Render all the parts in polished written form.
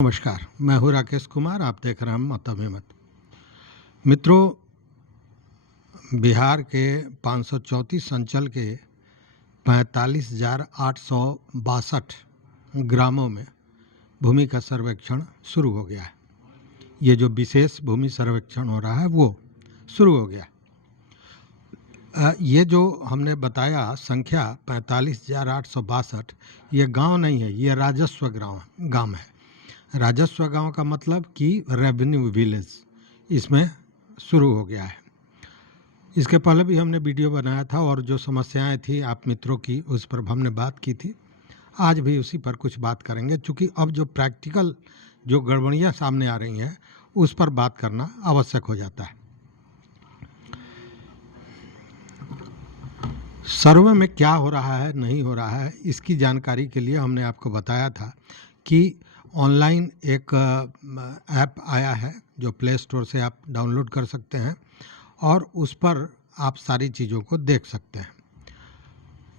नमस्कार, मैं हूँ राकेश कुमार। आप देख रहे हैं मतम हिम्मत। मित्रों, बिहार के 534 अंचल के 45,862 ग्रामों में भूमि का सर्वेक्षण शुरू हो गया है। ये जो विशेष भूमि सर्वेक्षण हो रहा है वो शुरू हो गया। ये जो हमने बताया संख्या 45,862, ये गांव नहीं है, ये राजस्व गांव है। राजस्व गांव का मतलब कि रेवेन्यू विलेज इसमें शुरू हो गया है। इसके पहले भी हमने वीडियो बनाया था और जो समस्याएं थी आप मित्रों की, उस पर हमने बात की थी। आज भी उसी पर कुछ बात करेंगे, क्योंकि अब जो प्रैक्टिकल जो गड़बड़ियां सामने आ रही हैं उस पर बात करना आवश्यक हो जाता है। सर्वे में क्या हो रहा है, नहीं हो रहा है, इसकी जानकारी के लिए हमने आपको बताया था कि ऑनलाइन एक ऐप आया है जो प्ले स्टोर से आप डाउनलोड कर सकते हैं और उस पर आप सारी चीज़ों को देख सकते हैं।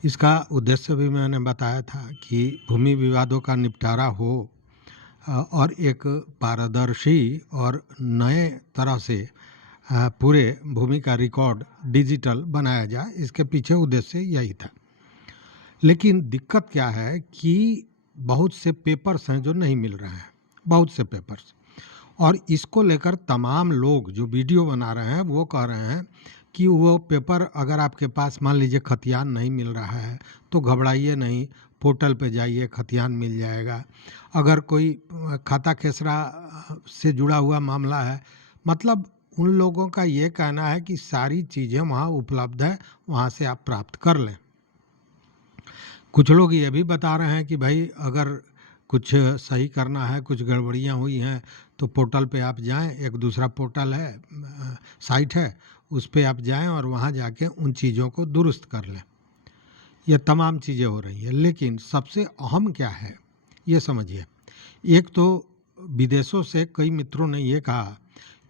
इसका उद्देश्य भी मैंने बताया था कि भूमि विवादों का निपटारा हो और एक पारदर्शी और नए तरह से पूरे भूमि का रिकॉर्ड डिजिटल बनाया जाए। इसके पीछे उद्देश्य यही था। लेकिन दिक्कत क्या है कि बहुत से पेपर्स हैं जो नहीं मिल रहे हैं, बहुत से पेपर्स। और इसको लेकर तमाम लोग जो वीडियो बना रहे हैं वो कह रहे हैं कि वो पेपर अगर आपके पास मान लीजिए खतियान नहीं मिल रहा है तो घबराइए नहीं, पोर्टल पे जाइए, खतियान मिल जाएगा। अगर कोई खाता खेसरा से जुड़ा हुआ मामला है, मतलब उन लोगों का ये कहना है कि सारी चीज़ें वहाँ उपलब्ध है, वहाँ से आप प्राप्त कर लें। कुछ लोग ये भी बता रहे हैं कि भाई अगर कुछ सही करना है, कुछ गड़बड़ियाँ हुई हैं तो पोर्टल पे आप जाएं, एक दूसरा पोर्टल है, साइट है, उस पे आप जाएं और वहाँ जाके उन चीज़ों को दुरुस्त कर लें। ये तमाम चीज़ें हो रही हैं, लेकिन सबसे अहम क्या है ये समझिए। एक तो विदेशों से कई मित्रों ने ये कहा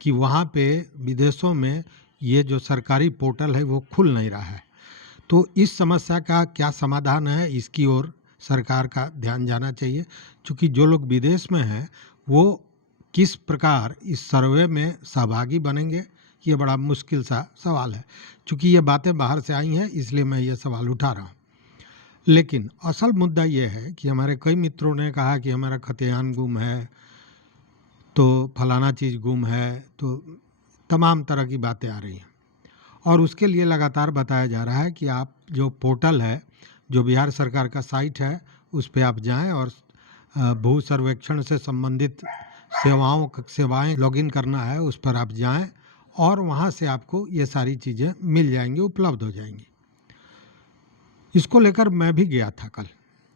कि वहाँ पे विदेशों में ये जो सरकारी पोर्टल है वो खुल नहीं रहा है। तो इस समस्या का क्या समाधान है, इसकी ओर सरकार का ध्यान जाना चाहिए। क्योंकि जो लोग विदेश में हैं वो किस प्रकार इस सर्वे में सहभागी बनेंगे, ये बड़ा मुश्किल सा सवाल है। क्योंकि ये बातें बाहर से आई हैं, इसलिए मैं ये सवाल उठा रहा हूँ। लेकिन असल मुद्दा ये है कि हमारे कई मित्रों ने कहा कि हमारा खतियान गुम है, तो फलाना चीज़ गुम है, तो तमाम तरह की बातें आ रही हैं। और उसके लिए लगातार बताया जा रहा है कि आप जो पोर्टल है, जो बिहार सरकार का साइट है, उस पे आप जाएं और भू सर्वेक्षण से संबंधित सेवाएं लॉगिन करना है, उस पर आप जाएं और वहां से आपको ये सारी चीज़ें मिल जाएंगी, उपलब्ध हो जाएंगी। इसको लेकर मैं भी गया था कल,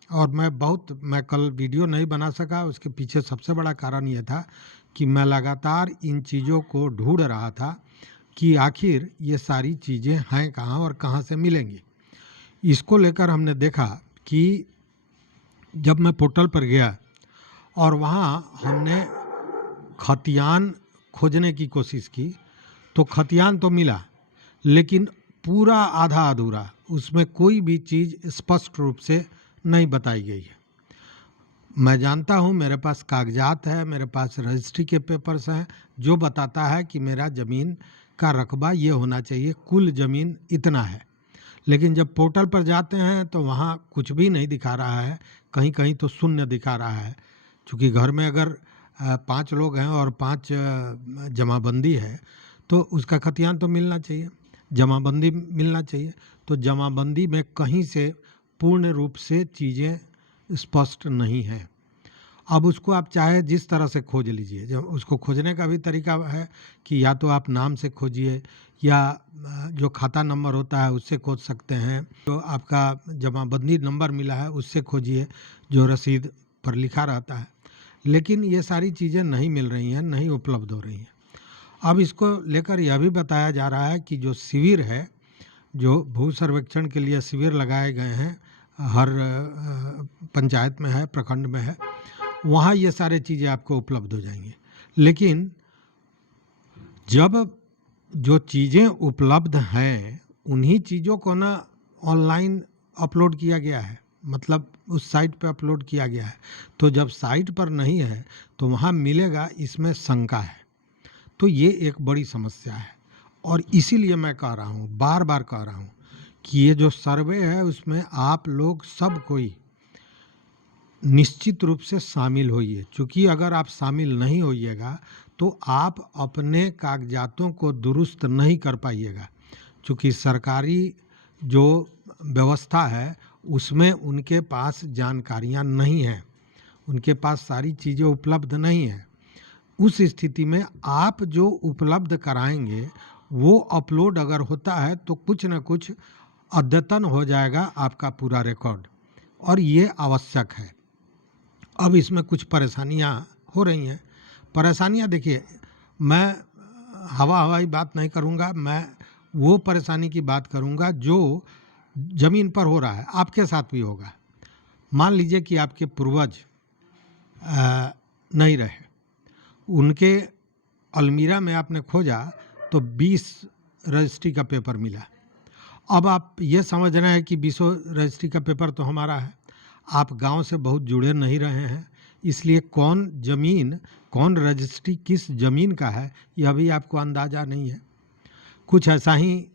और मैं कल वीडियो नहीं बना सका। उसके पीछे सबसे बड़ा कारण ये था कि मैं लगातार इन चीज़ों को ढूंढ रहा था कि आखिर ये सारी चीज़ें हैं कहाँ और कहाँ से मिलेंगी। इसको लेकर हमने देखा कि जब मैं पोर्टल पर गया और वहाँ हमने खतियान खोजने की कोशिश की तो खतियान तो मिला, लेकिन पूरा आधा अधूरा, उसमें कोई भी चीज़ स्पष्ट रूप से नहीं बताई गई है। मैं जानता हूँ, मेरे पास कागजात है, मेरे पास रजिस्ट्री के पेपर्स हैं जो बताता है कि मेरा ज़मीन का रकबा ये होना चाहिए, कुल ज़मीन इतना है। लेकिन जब पोर्टल पर जाते हैं तो वहाँ कुछ भी नहीं दिखा रहा है, कहीं कहीं तो शून्य दिखा रहा है। क्योंकि घर में अगर 5 लोग हैं और 5 जमाबंदी है तो उसका खतियान तो मिलना चाहिए, जमाबंदी मिलना चाहिए। तो जमाबंदी में कहीं से पूर्ण रूप से चीज़ें स्पष्ट नहीं है। अब उसको आप चाहे जिस तरह से खोज लीजिए, जब उसको खोजने का भी तरीका है कि या तो आप नाम से खोजिए या जो खाता नंबर होता है उससे खोज सकते हैं, तो आपका जमाबंदी नंबर मिला है उससे खोजिए जो रसीद पर लिखा रहता है। लेकिन ये सारी चीज़ें नहीं मिल रही हैं, नहीं उपलब्ध हो रही हैं। अब इसको लेकर यह भी बताया जा रहा है कि जो शिविर है, जो भू सर्वेक्षण के लिए शिविर लगाए गए हैं, हर पंचायत में है, प्रखंड में है, वहाँ ये सारे चीज़ें आपको उपलब्ध हो जाएंगी। लेकिन जब जो चीज़ें उपलब्ध हैं उन्हीं चीज़ों को ना ऑनलाइन अपलोड किया गया है, मतलब उस साइट पे अपलोड किया गया है। तो जब साइट पर नहीं है तो वहाँ मिलेगा, इसमें शंका है। तो ये एक बड़ी समस्या है और इसीलिए मैं कह रहा हूँ, बार बार कह रहा हूँ कि ये जो सर्वे है उसमें आप लोग सब कोई निश्चित रूप से शामिल होइए। चूँकि अगर आप शामिल नहीं होइएगा तो आप अपने कागजातों को दुरुस्त नहीं कर पाइएगा। चूँकि सरकारी जो व्यवस्था है उसमें उनके पास जानकारियाँ नहीं हैं, उनके पास सारी चीज़ें उपलब्ध नहीं हैं। उस स्थिति में आप जो उपलब्ध कराएंगे वो अपलोड अगर होता है तो कुछ न कुछ अद्यतन हो जाएगा आपका पूरा रिकॉर्ड, और ये आवश्यक है। अब इसमें कुछ परेशानियां हो रही हैं। परेशानियां देखिए, मैं हवाई बात नहीं करूंगा, मैं वो परेशानी की बात करूंगा जो ज़मीन पर हो रहा है, आपके साथ भी होगा। मान लीजिए कि आपके पूर्वज नहीं रहे, उनके अलमीरा में आपने खोजा तो 20 रजिस्ट्री का पेपर मिला। अब आप ये समझ रहे हैं कि 20 रजिस्ट्री का पेपर तो हमारा है। आप गांव से बहुत जुड़े नहीं रहे हैं, इसलिए कौन ज़मीन, कौन रजिस्ट्री किस ज़मीन का है यह भी आपको अंदाज़ा नहीं है। कुछ ऐसा ही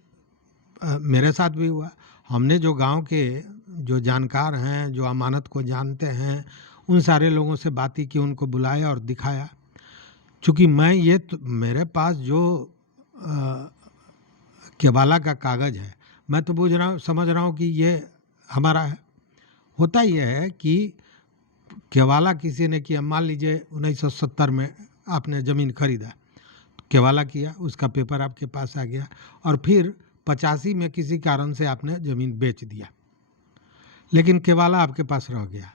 मेरे साथ भी हुआ। हमने जो गांव के जो जानकार हैं, जो अमानत को जानते हैं, उन सारे लोगों से बातें की, उनको बुलाया और दिखाया। चूँकि मैं ये तो मेरे पास जो केवाला का कागज़ है, मैं तो समझ रहा हूँ कि ये हमारा है। होता यह है कि केवाला किसी ने किया, मान लीजिए 1970 में आपने ज़मीन खरीदा, केवाला किया, उसका पेपर आपके पास आ गया, और फिर 85 में किसी कारण से आपने ज़मीन बेच दिया, लेकिन केवाला आपके पास रह गया।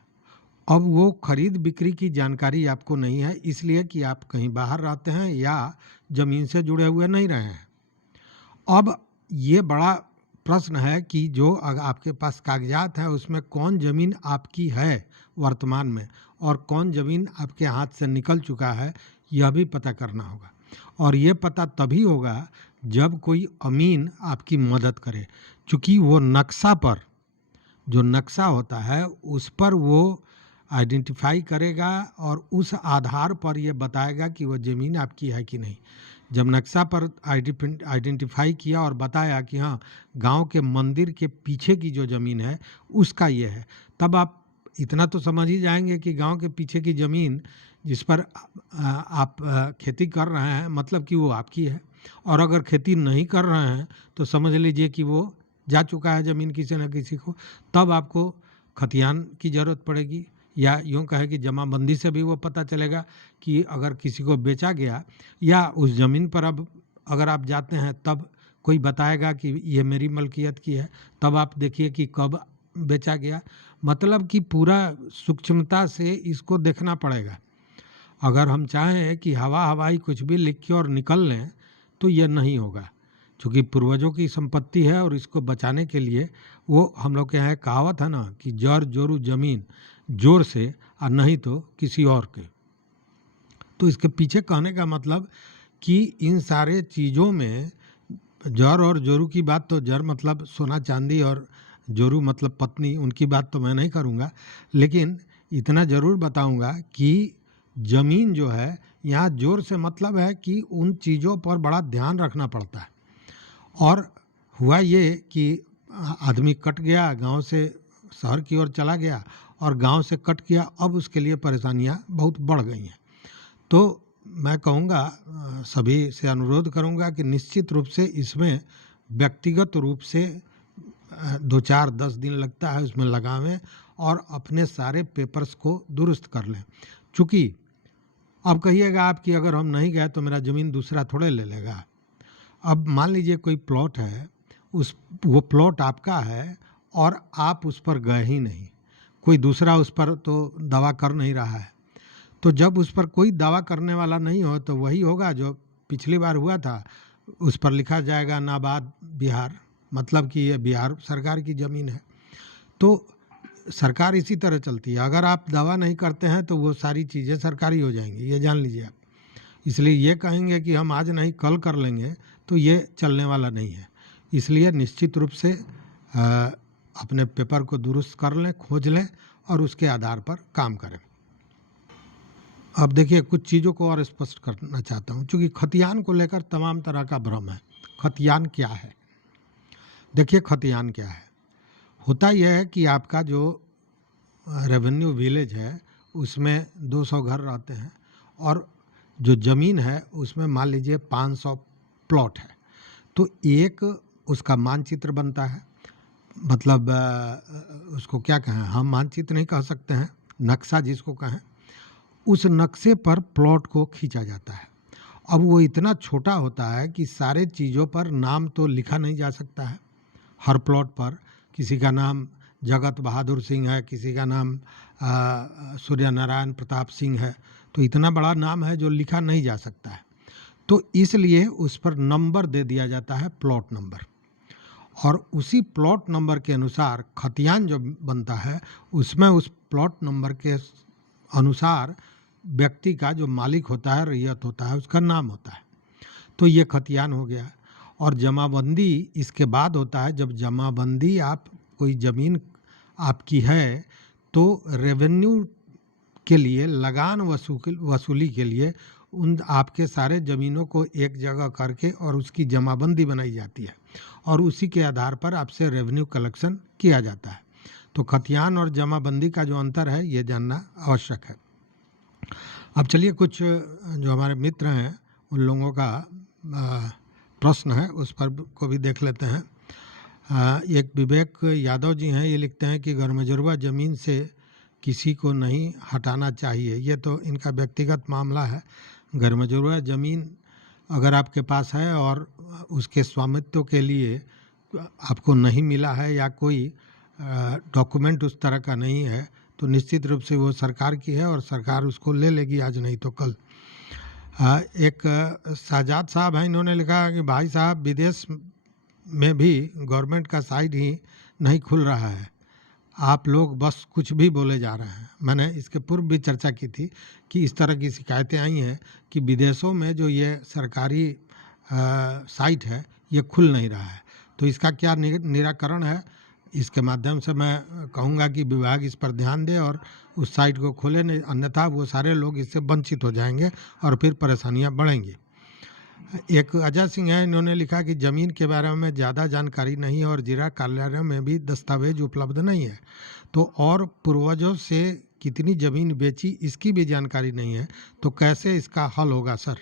अब वो खरीद बिक्री की जानकारी आपको नहीं है, इसलिए कि आप कहीं बाहर रहते हैं या ज़मीन से जुड़े हुए नहीं रहे हैं। अब ये बड़ा प्रश्न है कि जो आपके पास कागजात हैं उसमें कौन ज़मीन आपकी है वर्तमान में और कौन ज़मीन आपके हाथ से निकल चुका है, यह भी पता करना होगा। और ये पता तभी होगा जब कोई अमीन आपकी मदद करे, चूँकि वो नक्शा पर, जो नक्शा होता है उस पर वो आइडेंटिफाई करेगा और उस आधार पर ये बताएगा कि वो ज़मीन आपकी है कि नहीं। जब नक्शा पर आइडेंटिफाई किया और बताया कि हाँ, गांव के मंदिर के पीछे की जो ज़मीन है उसका ये है, तब आप इतना तो समझ ही जाएंगे कि गांव के पीछे की ज़मीन जिस पर आप खेती कर रहे हैं, मतलब कि वो आपकी है। और अगर खेती नहीं कर रहे हैं तो समझ लीजिए कि वो जा चुका है ज़मीन किसी न किसी को। तब आपको खतियान की ज़रूरत पड़ेगी, या यूँ कहें कि जमाबंदी से भी वो पता चलेगा कि अगर किसी को बेचा गया, या उस ज़मीन पर अब अगर आप जाते हैं तब कोई बताएगा कि ये मेरी मलकियत की है, तब आप देखिए कि कब बेचा गया। मतलब कि पूरा सूक्ष्मता से इसको देखना पड़ेगा। अगर हम चाहें कि हवाई कुछ भी लिख के और निकल लें तो ये नहीं होगा, क्योंकि पूर्वजों की संपत्ति है और इसको बचाने के लिए वो, हम लोग के यहाँ कहावत है ना कि जर जोरू ज़मीन जोर से और नहीं तो किसी और के। तो इसके पीछे कहने का मतलब कि इन सारे चीज़ों में जर और जोरू की बात, तो जर मतलब सोना चांदी और जोरू मतलब पत्नी, उनकी बात तो मैं नहीं करूँगा, लेकिन इतना ज़रूर बताऊँगा कि ज़मीन जो है, यहाँ जोर से मतलब है कि उन चीज़ों पर बड़ा ध्यान रखना पड़ता है। और हुआ ये कि आदमी कट गया, गांव से शहर की ओर चला गया और गांव से कट गया, अब उसके लिए परेशानियां बहुत बढ़ गई हैं। तो मैं कहूँगा, सभी से अनुरोध करूँगा कि निश्चित रूप से इसमें व्यक्तिगत रूप से 2-4-10 दिन लगता है उसमें लगावें और अपने सारे पेपर्स को दुरुस्त कर लें। चूँकि अब कहिएगा आप कि अगर हम नहीं गए तो मेरा ज़मीन दूसरा थोड़े ले लेगा। अब मान लीजिए कोई प्लॉट है, वो प्लॉट आपका है और आप उस पर गए ही नहीं, कोई दूसरा उस पर तो दावा कर नहीं रहा है। तो जब उस पर कोई दावा करने वाला नहीं हो तो वही होगा जो पिछली बार हुआ था, उस पर लिखा जाएगा नाबाद बिहार, मतलब कि ये बिहार सरकार की ज़मीन है। तो सरकार इसी तरह चलती है, अगर आप दावा नहीं करते हैं तो वो सारी चीज़ें सरकारी हो जाएंगी, ये जान लीजिए आप। इसलिए ये कहेंगे कि हम आज नहीं कल कर लेंगे तो ये चलने वाला नहीं है। इसलिए निश्चित रूप से अपने पेपर को दुरुस्त कर लें, खोज लें और उसके आधार पर काम करें। अब देखिए कुछ चीज़ों को और स्पष्ट करना चाहता हूँ, क्योंकि खतियान को लेकर तमाम तरह का भ्रम है। खतियान क्या है? देखिए खतियान क्या है। होता यह है कि आपका जो रेवेन्यू विलेज है उसमें 200 घर रहते हैं और जो ज़मीन है उसमें मान लीजिए 500 प्लॉट है। तो एक उसका मानचित्र बनता है, मतलब उसको क्या कहें, हम मानचित्र नहीं कह सकते हैं, नक्शा जिसको कहें, उस नक्शे पर प्लॉट को खींचा जाता है। अब वो इतना छोटा होता है कि सारे चीज़ों पर नाम तो लिखा नहीं जा सकता है। हर प्लॉट पर किसी का नाम जगत बहादुर सिंह है, किसी का नाम सूर्य नारायण प्रताप सिंह है, तो इतना बड़ा नाम है जो लिखा नहीं जा सकता है। तो इसलिए उस पर नंबर दे दिया जाता है, प्लॉट नंबर, और उसी प्लॉट नंबर के अनुसार खतियान जो बनता है उसमें उस प्लॉट नंबर के अनुसार व्यक्ति का जो मालिक होता है, रैयत होता है, उसका नाम होता है। तो ये खतियान हो गया। और जमाबंदी इसके बाद होता है। जब जमाबंदी, आप कोई ज़मीन आपकी है तो रेवेन्यू के लिए लगान वसूली के लिए उन आपके सारे ज़मीनों को एक जगह करके और उसकी जमाबंदी बनाई जाती है और उसी के आधार पर आपसे रेवेन्यू कलेक्शन किया जाता है। तो खतियान और जमाबंदी का जो अंतर है ये जानना आवश्यक है। अब चलिए कुछ जो हमारे मित्र हैं उन लोगों का प्रश्न है उस पर को भी देख लेते हैं। एक विवेक यादव जी हैं, ये लिखते हैं कि गरमजरुआ ज़मीन से किसी को नहीं हटाना चाहिए। ये तो इनका व्यक्तिगत मामला है। गरमजरुआ ज़मीन अगर आपके पास है और उसके स्वामित्व के लिए आपको नहीं मिला है या कोई डॉक्यूमेंट उस तरह का नहीं है तो निश्चित रूप से वो सरकार की है और सरकार उसको ले लेगी, आज नहीं तो कल। एक साजाद साहब हैं, इन्होंने लिखा कि भाई साहब विदेश में भी गवर्नमेंट का साइट ही नहीं खुल रहा है, आप लोग बस कुछ भी बोले जा रहे हैं। मैंने इसके पूर्व भी चर्चा की थी कि इस तरह की शिकायतें आई हैं कि विदेशों में जो ये सरकारी साइट है ये खुल नहीं रहा है। तो इसका क्या निराकरण है, इसके माध्यम से मैं कहूँगा कि विभाग इस पर ध्यान दे और उस साइट को खोले, नहीं अन्यथा वो सारे लोग इससे वंचित हो जाएंगे और फिर परेशानियाँ बढ़ेंगी। एक अजय सिंह है, इन्होंने लिखा कि ज़मीन के बारे में ज़्यादा जानकारी नहीं है और जिला कार्यालय में भी दस्तावेज उपलब्ध नहीं है, तो और पूर्वजों से कितनी ज़मीन बेची इसकी भी जानकारी नहीं है, तो कैसे इसका हल होगा सर?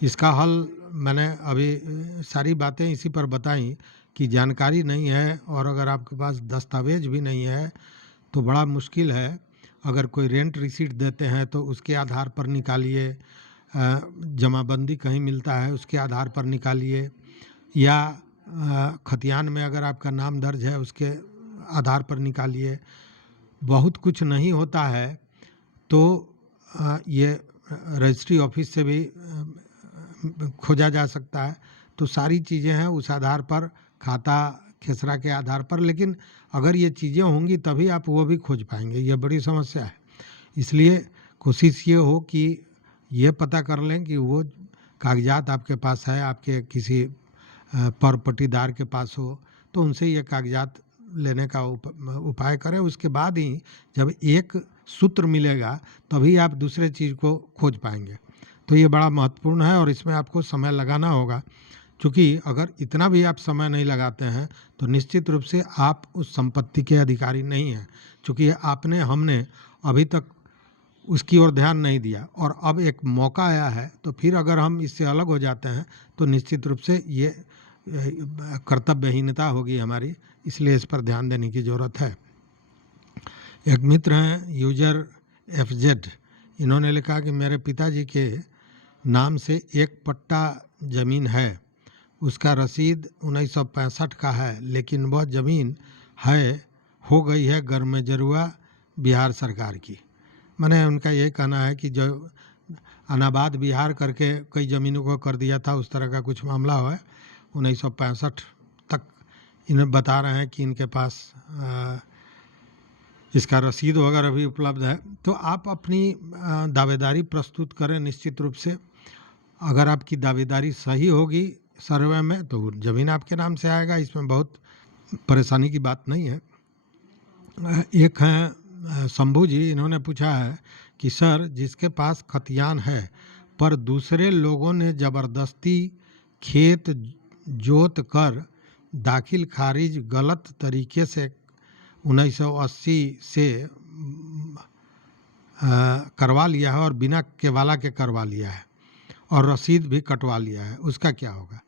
इसका हल मैंने अभी सारी बातें इसी पर बताई कि जानकारी नहीं है और अगर आपके पास दस्तावेज भी नहीं है तो बड़ा मुश्किल है। अगर कोई रेंट रिसीट देते हैं तो उसके आधार पर निकालिए, जमाबंदी कहीं मिलता है उसके आधार पर निकालिए, या खतियान में अगर आपका नाम दर्ज है उसके आधार पर निकालिए। बहुत कुछ नहीं होता है तो ये रजिस्ट्री ऑफिस से भी खोजा जा सकता है। तो सारी चीज़ें हैं उस आधार पर, खाता खेसरा के आधार पर, लेकिन अगर ये चीज़ें होंगी तभी आप वो भी खोज पाएंगे। ये बड़ी समस्या है। इसलिए कोशिश ये हो कि ये पता कर लें कि वो कागजात आपके पास है, आपके किसी परपटीदार के पास हो तो उनसे ये कागजात लेने का उपाय करें। उसके बाद ही जब एक सूत्र मिलेगा तभी आप दूसरे चीज़ को खोज पाएंगे। तो ये बड़ा महत्वपूर्ण है और इसमें आपको समय लगाना होगा, क्योंकि अगर इतना भी आप समय नहीं लगाते हैं तो निश्चित रूप से आप उस संपत्ति के अधिकारी नहीं हैं, क्योंकि हमने अभी तक उसकी ओर ध्यान नहीं दिया और अब एक मौका आया है। तो फिर अगर हम इससे अलग हो जाते हैं तो निश्चित रूप से ये कर्तव्यहीनता होगी हमारी, इसलिए इस पर ध्यान देने की ज़रूरत है। एक मित्र हैं यूजर FZ, इन्होंने लिखा कि मेरे पिताजी के नाम से एक पट्टा ज़मीन है, उसका रसीद 1965 का है, लेकिन वह ज़मीन हो गई है गरमजरुआ बिहार सरकार की। मैंने उनका ये कहना है कि जो अनाबाद बिहार करके कई ज़मीनों को कर दिया था, उस तरह का कुछ मामला हुआ है। 1965 तक इन्हें बता रहे हैं कि इनके पास इसका रसीद वगैरह भी उपलब्ध है। तो आप अपनी दावेदारी प्रस्तुत करें। निश्चित रूप से अगर आपकी दावेदारी सही होगी सर्वे में तो ज़मीन आपके नाम से आएगा, इसमें बहुत परेशानी की बात नहीं है। एक हैं शंभू जी, इन्होंने पूछा है कि सर, जिसके पास खतियान है पर दूसरे लोगों ने ज़बरदस्ती खेत जोत कर दाखिल खारिज गलत तरीके से 1980 से करवा लिया है और बिना केवाला के करवा लिया है और रसीद भी कटवा लिया है, उसका क्या होगा?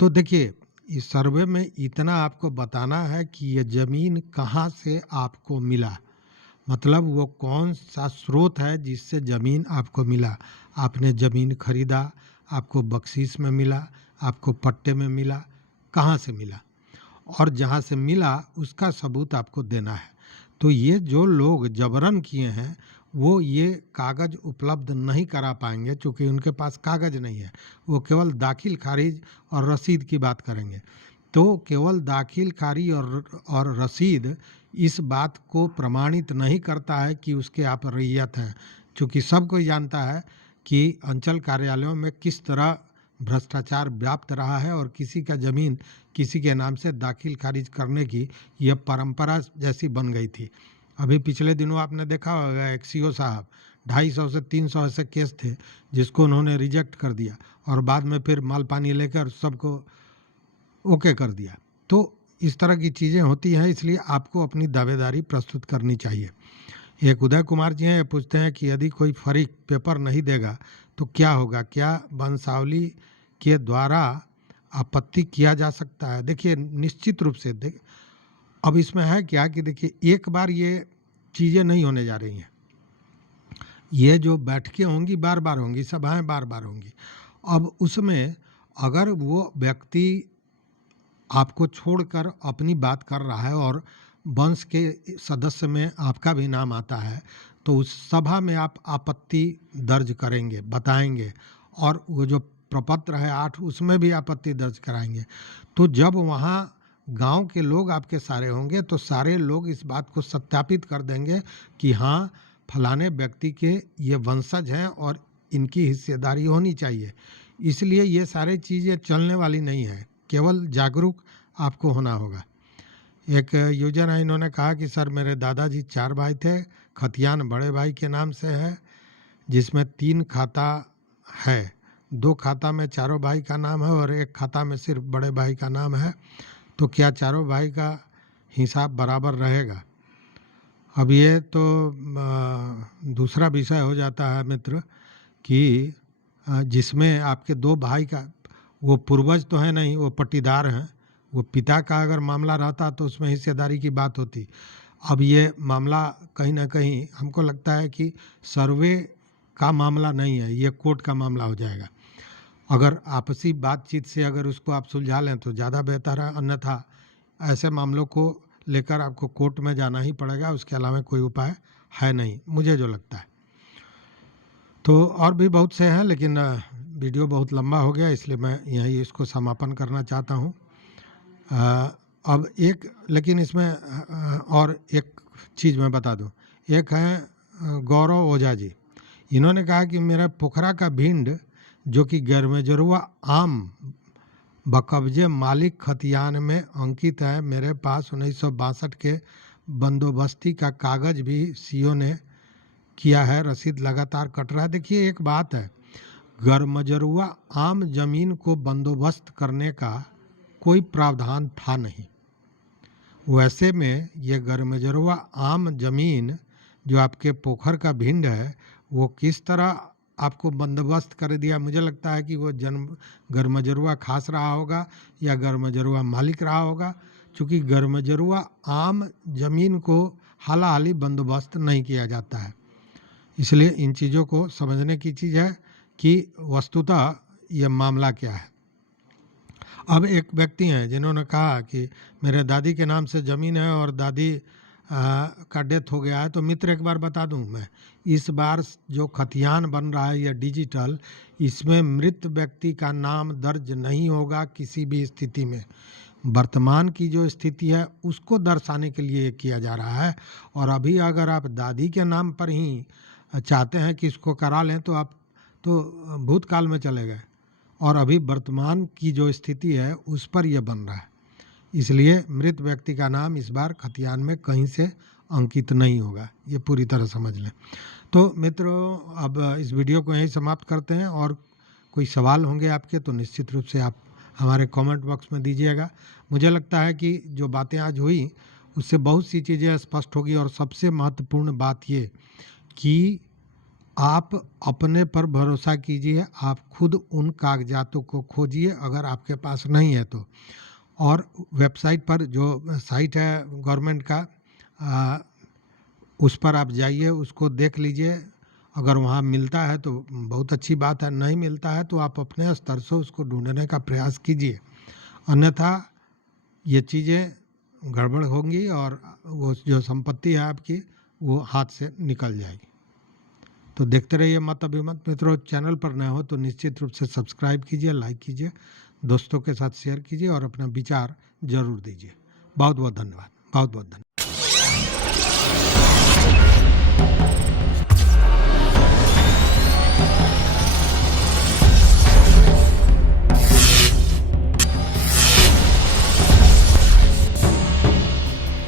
तो देखिए, इस सर्वे में इतना आपको बताना है कि ये ज़मीन कहाँ से आपको मिला, मतलब वो कौन सा स्रोत है जिससे ज़मीन आपको मिला। आपने ज़मीन खरीदा, आपको बख्शीश में मिला, आपको पट्टे में मिला, कहाँ से मिला, और जहाँ से मिला उसका सबूत आपको देना है। तो ये जो लोग जबरन किए हैं वो ये कागज़ उपलब्ध नहीं करा पाएंगे, चूँकि उनके पास कागज़ नहीं है। वो केवल दाखिल खारिज और रसीद की बात करेंगे। तो केवल दाखिल खारिज और रसीद इस बात को प्रमाणित नहीं करता है कि उसके आप रैयत हैं, चूँकि सब कोई जानता है कि अंचल कार्यालयों में किस तरह भ्रष्टाचार व्याप्त रहा है और किसी का ज़मीन किसी के नाम से दाखिल खारिज करने की यह परंपरा जैसी बन गई थी। अभी पिछले दिनों आपने देखा होगा, एक सीओ साहब 250 से 300 ऐसे केस थे जिसको उन्होंने रिजेक्ट कर दिया और बाद में फिर माल पानी लेकर सबको ओके कर दिया। तो इस तरह की चीज़ें होती हैं, इसलिए आपको अपनी दावेदारी प्रस्तुत करनी चाहिए। एक उदय कुमार जी हैं, ये पूछते हैं कि यदि कोई फरीक पेपर नहीं देगा तो क्या होगा? क्या वंशावली के द्वारा आपत्ति किया जा सकता है? देखिए, निश्चित रूप से अब इसमें है क्या कि देखिए, एक बार ये चीज़ें नहीं होने जा रही हैं। ये जो बैठकें होंगी बार बार होंगी, सभाएं बार बार होंगी। अब उसमें अगर वो व्यक्ति आपको छोड़कर अपनी बात कर रहा है और वंश के सदस्य में आपका भी नाम आता है, तो उस सभा में आप आपत्ति दर्ज करेंगे, बताएंगे, और वो जो प्रपत्र है 8 उसमें भी आपत्ति दर्ज कराएंगे। तो जब वहाँ गांव के लोग आपके सारे होंगे तो सारे लोग इस बात को सत्यापित कर देंगे कि हाँ, फलाने व्यक्ति के ये वंशज हैं और इनकी हिस्सेदारी होनी चाहिए। इसलिए ये सारी चीज़ें चलने वाली नहीं है, केवल जागरूक आपको होना होगा। एक यूजर है, इन्होंने कहा कि सर, मेरे दादाजी 4 भाई थे, खतियान बड़े भाई के नाम से है जिसमें 3 खाता है, 2 खाता में चारों भाई का नाम है और 1 खाता में सिर्फ बड़े भाई का नाम है, तो क्या चारों भाई का हिसाब बराबर रहेगा? अब ये तो दूसरा विषय हो जाता है मित्र कि जिसमें आपके 2 भाई का, वो पूर्वज तो है नहीं, वो पट्टीदार हैं। वो पिता का अगर मामला रहता तो उसमें हिस्सेदारी की बात होती। अब ये मामला कहीं ना कहीं हमको लगता है कि सर्वे का मामला नहीं है, ये कोर्ट का मामला हो जाएगा। अगर आपसी बातचीत से अगर उसको आप सुलझा लें तो ज़्यादा बेहतर है, अन्यथा ऐसे मामलों को लेकर आपको कोर्ट में जाना ही पड़ेगा, उसके अलावा कोई उपाय है नहीं, मुझे जो लगता है। तो और भी बहुत से हैं, लेकिन वीडियो बहुत लंबा हो गया, इसलिए मैं यहीं इसको समापन करना चाहता हूँ। अब एक, लेकिन इसमें और एक चीज़ मैं बता दूं। एक है गौरव ओझा जी, इन्होंने कहा कि मेरा पोखरा का भिंड जो कि गैरमजरूआ आम बकब्जे मालिक खतियान में अंकित है, मेरे पास 1962 के बंदोबस्ती का कागज़ भी सीओ ने किया है, रसीद लगातार कट रहा है। देखिए, एक बात है, गैरमजरूआ आम जमीन को बंदोबस्त करने का कोई प्रावधान था नहीं। वैसे में ये गैरमजरूआ आम जमीन जो आपके पोखर का भिंड है, वो किस तरह आपको बंदोबस्त कर दिया? मुझे लगता है कि वो गैरमजरूआ खास रहा होगा या गैरमजरूआ मालिक रहा होगा, क्योंकि गैरमजरूआ आम जमीन को हालाहाली बंदोबस्त नहीं किया जाता है। इसलिए इन चीज़ों को समझने की चीज़ है कि वस्तुतः ये मामला क्या है। अब एक व्यक्ति हैं जिन्होंने कहा कि मेरे दादी के नाम से ज़मीन है और दादी का डेथ हो गया है। तो मित्र, एक बार बता दूं, मैं इस बार जो खतियान बन रहा है या डिजिटल, इसमें मृत व्यक्ति का नाम दर्ज नहीं होगा किसी भी स्थिति में। वर्तमान की जो स्थिति है उसको दर्शाने के लिए किया जा रहा है। और अभी अगर आप दादी के नाम पर ही चाहते हैं कि इसको करा लें तो आप तो भूतकाल में चले गए, और अभी वर्तमान की जो स्थिति है उस पर यह बन रहा है। इसलिए मृत व्यक्ति का नाम इस बार खतियान में कहीं से अंकित नहीं होगा, ये पूरी तरह समझ लें। तो मित्रों, अब इस वीडियो को यहीं समाप्त करते हैं, और कोई सवाल होंगे आपके तो निश्चित रूप से आप हमारे कमेंट बॉक्स में दीजिएगा। मुझे लगता है कि जो बातें आज हुई उससे बहुत सी चीज़ें स्पष्ट होगी, और सबसे महत्वपूर्ण बात ये कि आप अपने पर भरोसा कीजिए, आप खुद उन कागजातों को खोजिए अगर आपके पास नहीं है तो, और वेबसाइट पर जो साइट है गवर्नमेंट का उस पर आप जाइए, उसको देख लीजिए। अगर वहाँ मिलता है तो बहुत अच्छी बात है, नहीं मिलता है तो आप अपने स्तर से उसको ढूंढने का प्रयास कीजिए, अन्यथा ये चीज़ें गड़बड़ होंगी और वो जो संपत्ति है आपकी वो हाथ से निकल जाएगी। तो देखते रहिए मत अभिमत। मित्रों, चैनल पर नए हो तो निश्चित रूप से सब्सक्राइब कीजिए, लाइक कीजिए, दोस्तों के साथ शेयर कीजिए और अपना विचार जरूर दीजिए। बहुत बहुत धन्यवाद, बहुत बहुत धन्यवाद।